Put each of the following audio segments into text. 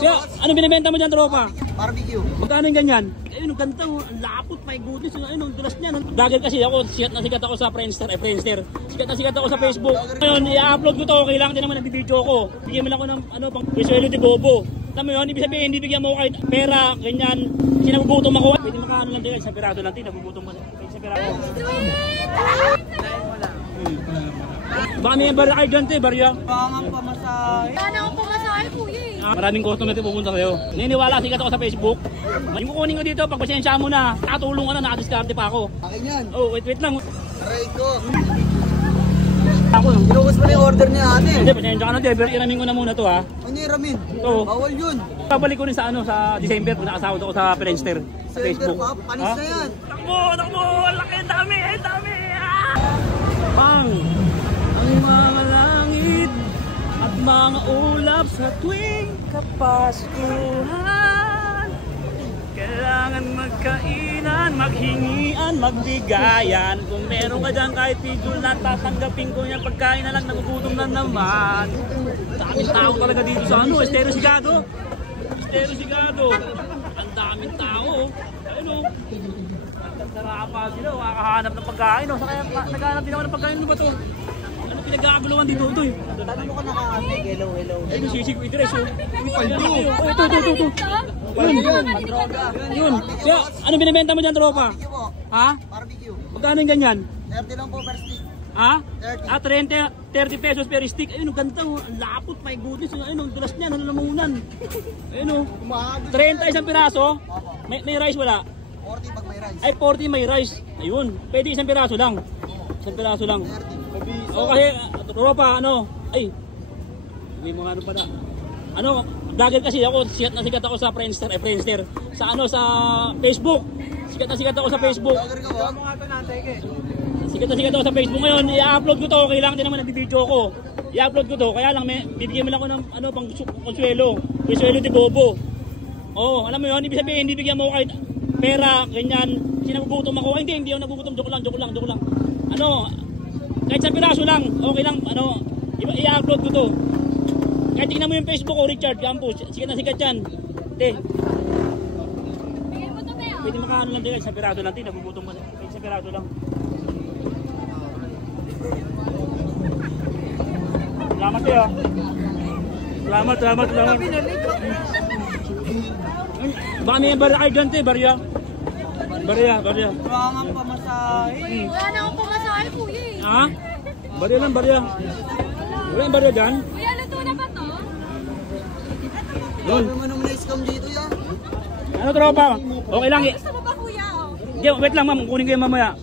Kaya, anong binibenta mo dyan, tropa? Barbecue. Magkano yung ganyan? Ayun, ang ganda, ang lapot, my goodness. Ayun, ang dulas niyan. Vlogger kasi ako, sikat na sikat ako sa Friendster. Sikat na sikat ako sa Facebook. Ngayon, i-upload ko to, okay lang, din naman nagbibideo ko. Bigyan mo lang ako ng, pang Visuelo de Bobo. Alam mo yun, ibig sabihin, hindi bigyan mo kahit pera, ganyan. Kasi nagugutom ako. Pwede makaano lang din, sa pirado lang din, nagugutom mo sa pirado. Baka may barya kayo dyan, barya. Pangang pamasahe. Sana akong pamasahe, kuya eh. Maraming customer na pupunta kayo. Niniwala sikat ako sa Facebook. Yung kukunin ko dito, pagpasensya mo na. Nakatulong ka na, nakadiskarte pa ako. Akin yan. Oh, wait lang. Aray ko. Ako. Inubos mo na yung order niya ate. Hindi, pasensya ka na, Deber. Iramin ko na muna to, ha. Ano yung ramin? Ito. Bawal yun. Babalik ko rin sa sa December kung nakasahod ako sa Friendster. Sa Facebook. Panis na yan. Takbo! Ang laki, dami! Pang! Ang mga langit at mga ulap sa tuwing Kapaskuhan. Kailangan magkainan, maghingian, magbigayan. Kung meron ka dyan kahit pidul na tatanggapin ko yan, pagkain na lang, nagugutom na naman. Daming tao talaga dito sa Estero Sigado. Ang daming tao. Ayun o. Nagtarapa sila, makakahanap ng pagkain. Kaya naghahanap din ako ng pagkain. Ano ba ito? Ano pinag-aaguluhan dito? Ito eh. Tanong mo ka nakakamig. Hello. Ayun, sisig ko i-dress oh. Ito. Yun. Kaya, ano binibenta mo dyan, tropa? Ha? Barbecue. Magkano yung ganyan? 30 lang po per stick. Ha? 30. 30 pesos per stick. Ayun, ang ganda oh. Ang lapot, my goodness. Ayun, ang dulas niyan. Ano lamunan? Ayun oh. 30 isang piraso. May rice wala? 40 pag may rice. Ay, 40 may rice. Ayun. Pwede isang piraso lang. Isang piraso lang. O kasi, tropa, ay. Hindi mo ano pala. Vlogger kasi ako, sikat ako sa Friendster. Sa sa Facebook. Sikat na sikat ako sa Facebook. Vlogger ka ba? Mga ito natay ka eh. Sikat na sikat ako sa Facebook ngayon. I-upload ko to, okay lang din naman nagbibideo ko. I-upload ko to, kaya lang bibigyan mo lang ako ng pang Consuelo. Visuelo de Bobo. Oh, alam mo yun, ibig sabihin, hindi bigyan mo kahit pera, ganyan. Kasi nagugutom ako. Ay, hindi ako nagugutom. Joke lang. Kahit sa piraso lang, okay lang, i-upload ko to. Kahit tingnan mo yung Facebook ko, Richard Campos, sikat na sikat yan. Pwede makaano lang din, sa piraso lang, nagugutom mo. Kahit sa piraso lang. Salamat eh, Salamat. Baka may barya kayo dyan, barya. Pangang pamasahe. Wala na akong pamasahe, kuya eh. Ha? Barya lang. Wala yung barya dyan? Kuya, luto na ba to? Yun. Sabi mo nung na-scam dito yan. Ano, tropa? Okay lang eh. Gusto mo ba, kuya? Wait lang, ma'am. Kunin ko yung mamaya.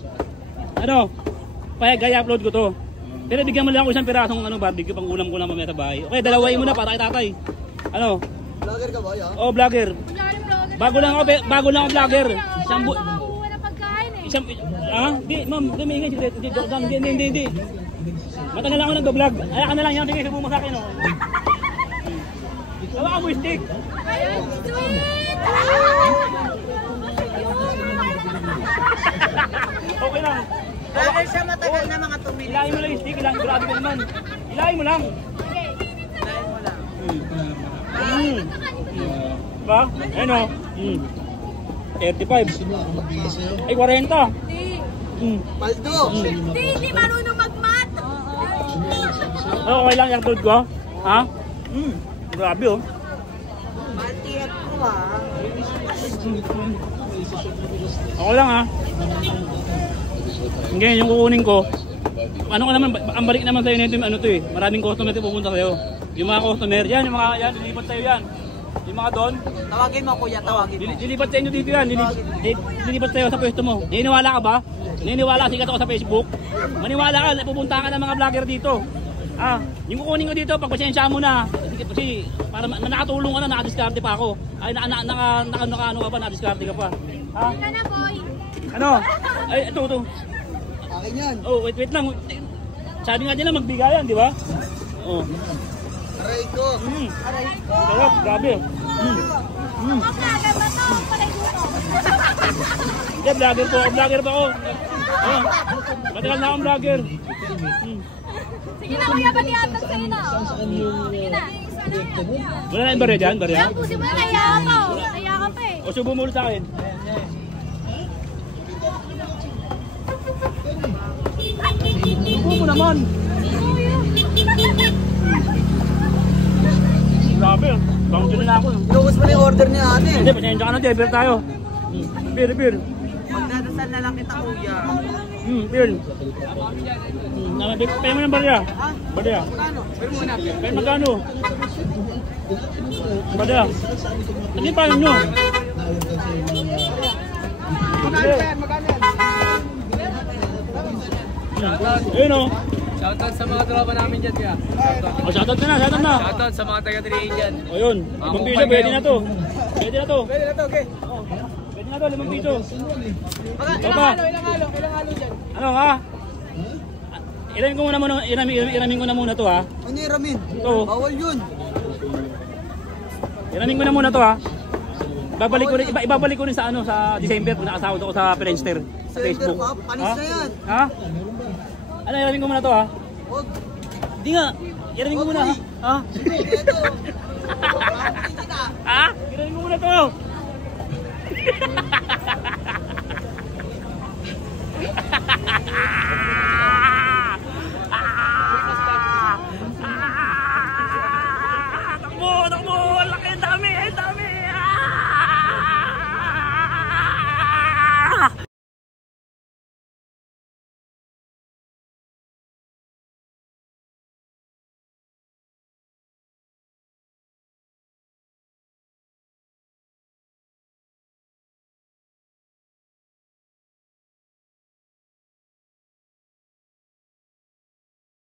I-upload ko to. Pero bigyan mo lang ako isang pirasong barbecue pang ulam ko lang mamaya sa bahay. Okay, dalawain mo na para kay tatay. Vlogger ka ba yan? Oh, vlogger. Bago lang ako vlogger. Isang Makakuha na pagkain eh. Di, ma'am, lumingay. Hindi. Matagal ako nag-vlog. Ay, ka na lang yan. Tingin, subo mo sa akin, Tawa ka mo stick. Ayun, sweet! Okay lang. Vlogger siya matagal na mga 2 minutes. Ilahin mo lang yung stick. Grabe ka naman. Ilahin mo lang. Ba? Ayun o. 35. Ay, 40. Paldo. Hindi marunong mag-mat. Okay lang yung upload ko. Ha? Grabe oh. Malti-F ko ha. Okay lang ha. Ngayon yung kukunin ko. Ang balik naman sa'yo nito yung maraming customer na pupunta sa'yo. Yung mga customer, yung mga lilipat sa'yo yan. Yung mga doon. Tawagin mo kuya, tawagin mo. Lilipat sa inyo dito yan. Lilipat sa'yo sa pwesto mo. Naniniwala ka ba? Naniniwala sikat ako sa Facebook? Maniwala ka, pupunta ka ng mga vlogger dito. Yung kukunin ko dito, pagpasensya mo na. Kasi para nakatulong ka na, nakadiskarte pa ako. Ay, naka-ano ka pa, nakadiskarte ka pa. Hindi ka na, boy. Ay, ito. Akin yan. Oh, wait lang. Sabi nga nila magbigayan, di ba? Oh. Aray ko. Sarap, grabe. Vlogger ba to? Palay gusto. Hindi, vlogger pa ako. Matagal na akong vlogger. Sige na, kuya, baliatan sa'yo na. Sige na. Wala na yung barya dyan, barya? Yan, pusin mo na, naiya ka pa. Naiya ka pa eh. O subo mo ulit sa akin. Subo mo naman. Grabe, bounce na ako. Inubos mo na yung order ni ate. Hindi, pasensya ka na, beer tayo. Beer. Magdadasal na lang kita kuya. Beer. Kaya mo ng barya. Ha? Barya. Magkano? Pero muna. Kaya magkano? Barya. Hindi pa nyo. Magkano yan? Magkano yan? Ayun o. Shoutout sa mga tropa namin dyan, kuya. O, shoutout na. Shoutout sa mga taga-Trinidad dyan. O yun, 5 piso, pwede na to. Pwede na to. Pwede na to, okay. Pwede na to, 5 piso. Ilang halo dyan? Ano ha? Iramin ko na muna to ha. Ano yung ramin? Ito. Bawal yun. Iramin ko na muna to ha. Ibabalik ko rin sa ano sa December kung nakasahod ako sa Friendster sa Facebook. Panis na yan. Ha? Ano, iramin ko muna to ha? Huwag. Hindi nga. Iramin ko muna ha. Ha? Ito. Ha? Iramin ko muna to.